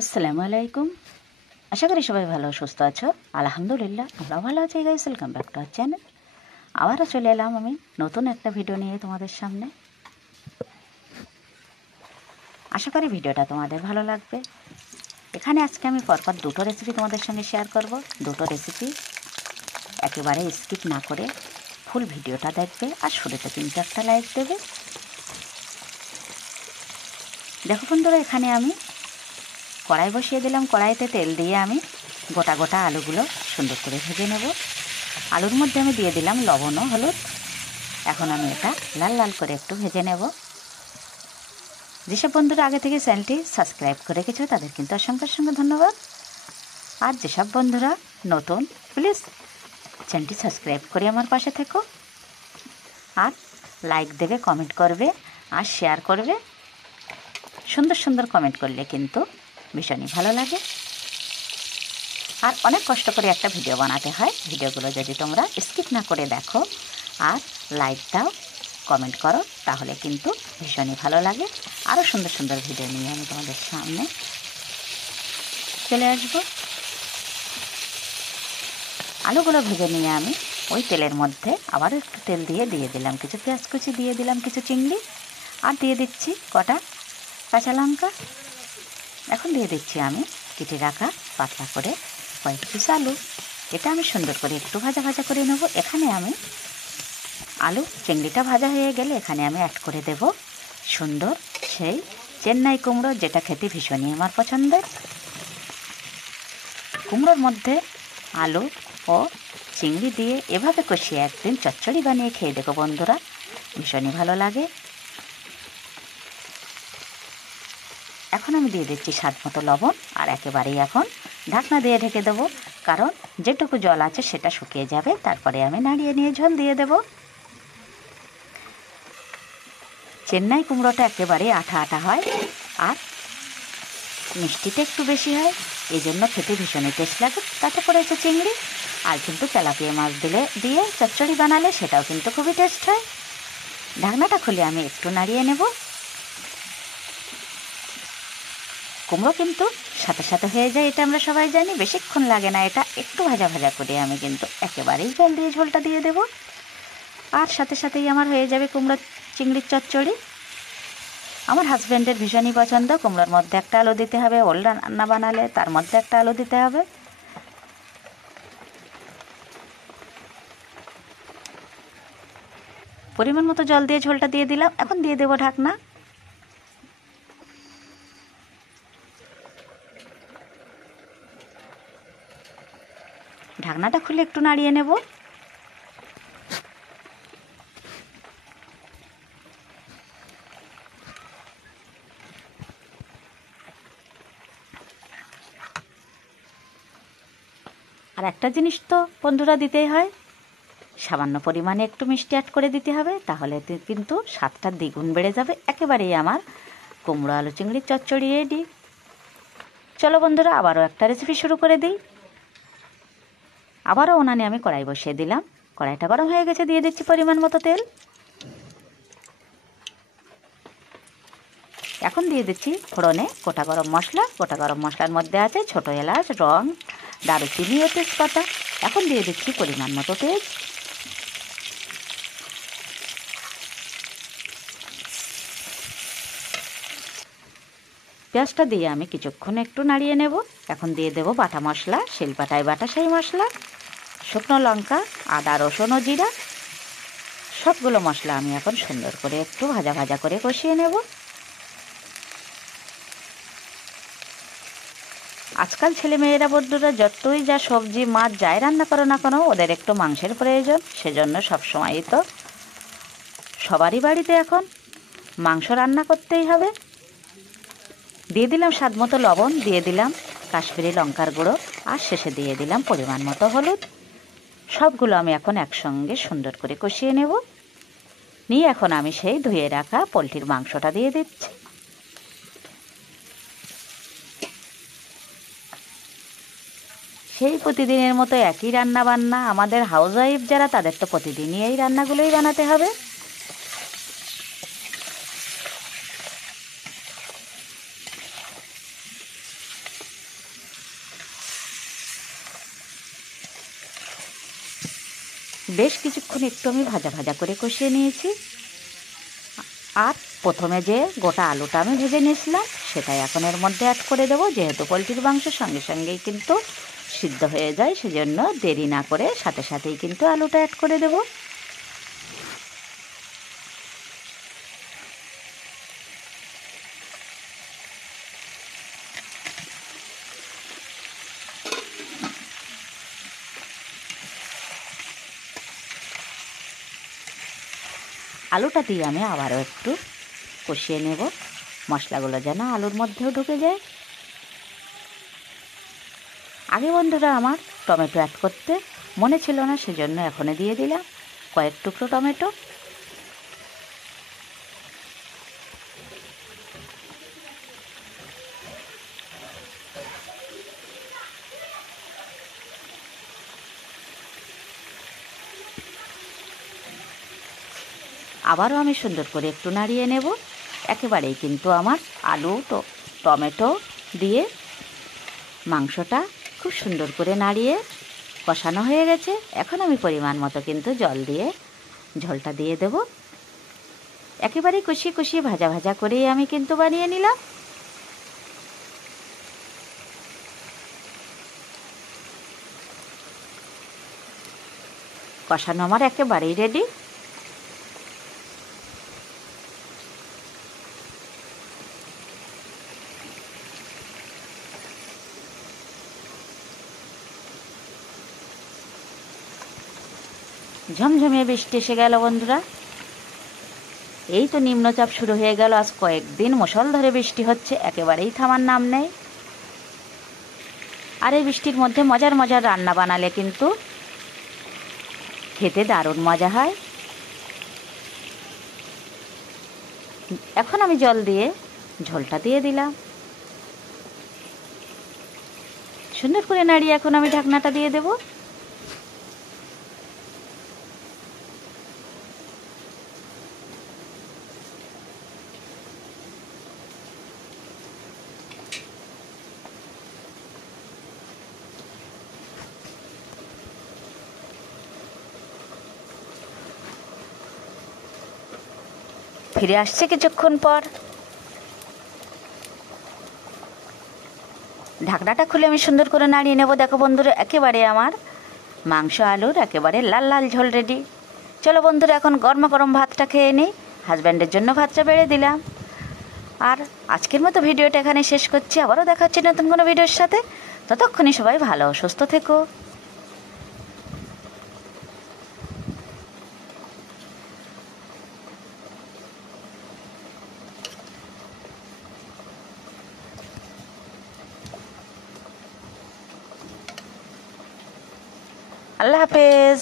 আসসালামু আলাইকুম। আশা করি সবাই ভালো সুস্থ আছো। আলহামদুলিল্লাহ আমরা ভালো আছি guys. Welcome back to our channel. আবারও চলে এলাম আমি নতুন একটা ভিডিও নিয়ে তোমাদের সামনে। আশা করি ভিডিওটা তোমাদের ভালো লাগবে। এখানে আজকে আমি পরপর দুটো রেসিপি তোমাদের সঙ্গে শেয়ার করব। দুটো রেসিপি একেবারে স্কিপ না করে ফুল ভিডিওটা দেখবে আর শুরুতে 3-4টা লাইক দেবে। দেখো বন্ধুরা, এখানে আমি কড়াই বসিয়ে দিলাম। কড়াইতে তেল দিয়ে আমি গোটা গোটা আলুগুলো সুন্দর করে ভেজে নেব। আলুর মধ্যে আমি দিয়ে দিলাম লবণ ও হলুদ। এখন আমি এটা লাল লাল করে একটু ভেজে নেব। যেসব বন্ধুরা আগে থেকে চ্যানেলটি সাবস্ক্রাইব করে রেখেছো তাদের কিন্তু অসংখ্য ধন্যবাদ। আর যেসব বন্ধুরা নতুন, প্লিজ চ্যানেলটি সাবস্ক্রাইব করে আমার পাশে থেকো আর লাইক দেবে, কমেন্ট করবে আর শেয়ার করবে। সুন্দর সুন্দর কমেন্ট করলে কিন্তু ভীষণই ভালো লাগে। আর অনেক কষ্ট করে একটা ভিডিও বানাতে হয়। ভিডিওগুলো যদি তোমরা স্কিপ না করে দেখো আর লাইক দাও, কমেন্ট করো, তাহলে কিন্তু ভীষণই ভালো লাগে। আরও সুন্দর সুন্দর ভিডিও নিয়ে আমি তোমাদের সামনে চলে আসবো। আলুগুলো ভেজে নিয়ে আমি ওই তেলের মধ্যে আবার একটু তেল দিয়ে দিলাম কিছু পেঁয়াজ কুচি, দিয়ে দিলাম কিছু চিংড়ি, আর দিয়ে দিচ্ছি কটা কাঁচা লঙ্কা। এখন দিয়ে দিচ্ছি আমি কেটে রাখা পাতলা করে কয়েক পিস আলু। এটা আমি সুন্দর করে একটু ভাজা ভাজা করে নেব। এখানে আমি আলু চিংড়িটা ভাজা হয়ে গেলে এখানে আমি অ্যাড করে দেব সুন্দর সেই চেন্নাই কুমড়ো, যেটা খেতে ভীষণই আমার পছন্দের। কুমড়োর মধ্যে আলু ও চিংড়ি দিয়ে এভাবে কষিয়ে একদিন চচ্চড়ি বানিয়ে খেয়ে দেখো বন্ধুরা, ভীষণই ভালো লাগে। এখন আমি দিয়ে দিচ্ছি স্বাদ মতো লবণ, আর একেবারেই এখন ঢাকনা দিয়ে ঢেকে দেবো, কারণ যেটুকু জল আছে সেটা শুকিয়ে যাবে। তারপরে আমি নাড়িয়ে নিয়ে ঝোল দিয়ে দেব। চেন্নাই কুমড়োটা একেবারে আঠা আঠা হয় আর মিষ্টিটা একটু বেশি হয়, এই জন্য খেতে ভীষণই টেস্ট লাগে। তাতে পড়েছে চিংড়ি, আর কিন্তু তেলাপিয়া মাছ দিয়ে চচ্চড়ি বানালে সেটাও কিন্তু খুবই টেস্ট হয়। ঢাকনাটা খুলে আমি একটু নাড়িয়ে নেব। কুমড়ো কিন্তু সাথে সাথে হয়ে যায়, এটা আমরা সবাই জানি, বেশিক্ষণ লাগে না। এটা একটু ভাজা ভাজা করে আমি কিন্তু একেবারেই জল দিয়ে ঝোলটা দিয়ে দেব, আর সাথে সাথেই আমার হয়ে যাবে কুমড়ো চিংড়ির চচ্চড়ি। আমার হাজব্যান্ডের ভীষণই পছন্দ। কুমড়োর মধ্যে একটা আলু দিতে হবে, ওল রান্না বানালে তার মধ্যে একটা আলু দিতে হবে। পরিমাণ মতো জল দিয়ে ঝোলটা দিয়ে দিলাম। এখন দিয়ে দেবো ঢাকনা। ঢাকনাটা খুলে একটু নাড়িয়ে নেব। আর একটা জিনিস তো বন্ধুরা দিতেই হয়, সামান্য পরিমাণে একটু মিষ্টি অ্যাড করে দিতে হবে, তাহলে কিন্তু স্বাদটা দ্বিগুণ বেড়ে যাবে। একেবারেই আমার কুমড়ো আলু চিংড়ির চচ্চড়ি রেডি। চলো বন্ধুরা, আবারও একটা রেসিপি শুরু করে দিই। আবারও উনানে আমি কড়াই বসিয়ে দিলাম। কড়াইটা গরম হয়ে গেছে, দিয়ে দিচ্ছি পরিমাণ মতো তেল। এখন দিয়ে দিচ্ছি ফোড়নে গোটা গরম মশলা। গোটা গরম মশলার মধ্যে আছে ছোটো এলাচ, রং, দারুচিনি ও তেজপাতা। এখন দিয়ে দিচ্ছি পরিমাণ মতো তেজ। পেঁয়াজটা দিয়ে আমি কিছুক্ষণ একটু নাড়িয়ে নেব। এখন দিয়ে দেব বাটা মশলা, শিলপাটায় বাটা সেই মশলা, শুকনো লঙ্কা, আদা, রসুন ও জিরা। সবগুলো মশলা আমি এখন সুন্দর করে একটু ভাজা ভাজা করে কষিয়ে নেব। আজকাল ছেলেমেয়েরা বন্ধুরা যতই যা সবজি মাছ যাই রান্না করো না কেন, ওদের একটু মাংসের প্রয়োজন। সেজন্য সবসময়ই তো সবারই বাড়িতে এখন মাংস রান্না করতেই হবে। দিয়ে দিলাম স্বাদ মতো লবণ, দিয়ে দিলাম কাশ্মীরি লঙ্কার গুঁড়ো, আর শেষে দিয়ে দিলাম পরিমাণ মতো হলুদ। সবগুলো আমি এখন একসঙ্গে সুন্দর করে কষিয়ে নেব। নিয়ে এখন আমি সেই ধুয়ে রাখা পোলট্রির মাংসটা দিয়ে দিচ্ছি। সেই প্রতিদিনের মতো একই রান্না বান্না। আমাদের হাউসওয়াইফ যারা, তাদের তো প্রতিদিনই এই রান্নাগুলোই বানাতে হবে। বেশ কিছুক্ষণ একটু আমি ভাজা ভাজা করে কষিয়ে নিয়েছি। আর প্রথমে যে গোটা আলুটা আমি ভেজে নিয়েছিলাম সেটাই এখন এর মধ্যে অ্যাড করে দেবো। যেহেতু পোলট্রির মাংস সঙ্গে সঙ্গেই কিন্তু সিদ্ধ হয়ে যায়, সেজন্য দেরি না করে সাথে সাথেই কিন্তু আলুটা অ্যাড করে দেবো। আলুটা দিয়ে আমি আবারও একটু কষিয়ে নেব, মশলাগুলো যেন আলুর মধ্যেও ঢুকে যায়। আগে বন্ধুরা আমার টমেটো অ্যাড করতে মনে ছিল না, সেজন্য এখনই দিয়ে দিলাম কয়েক টুকরো টমেটো। আবারও আমি সুন্দর করে একটু নাড়িয়ে নেব। একেবারেই কিন্তু আমার আলু টমেটো দিয়ে মাংসটা খুব সুন্দর করে নাড়িয়ে কষানো হয়ে গেছে। এখন আমি পরিমাণ মতো কিন্তু জল দিয়ে ঝোলটা দিয়ে দেব। একেবারেই কষিয়ে কষিয়ে ভাজা ভাজা করেই আমি কিন্তু বানিয়ে নিলাম। কষানো আমার একেবারেই রেডি। ঝমঝমিয়ে বৃষ্টি এসে গেল বন্ধুরা। এই তো নিম্নচাপ শুরু হয়ে গেল, আজ কয়েকদিন মুষলধারে বৃষ্টি হচ্ছে, একেবারেই থামার নাম নেই। আর এই বৃষ্টির মধ্যে মজার মজার রান্না বানালে কিন্তু খেতে দারুণ মজা হয়। এখন আমি জল দিয়ে ঝোলটা দিয়ে দিলাম। সুন্দর করে নাড়িয়ে এখন আমি ঢাকনাটা দিয়ে দেব। ফিরে আসছে কিছুক্ষণ পর। ঢাকনাটা খুলে আমি সুন্দর করে নাড়িয়ে নেব। দেখো বন্ধুরা, একেবারে আমার মাংস আলুর একেবারে লাল লাল ঝোল রেডি। চলো বন্ধুরা, এখন গরমা গরম ভাতটা খেয়ে নিই। হাজব্যান্ডের জন্য ভাতটা বেড়ে দিলাম। আর আজকের মতো ভিডিওটা এখানে শেষ করছি। আবারও দেখা হচ্ছে নতুন কোনো ভিডিওর সাথে। ততক্ষণে সবাই ভালো সুস্থ থেকো। আল্লাহ হাফেজ।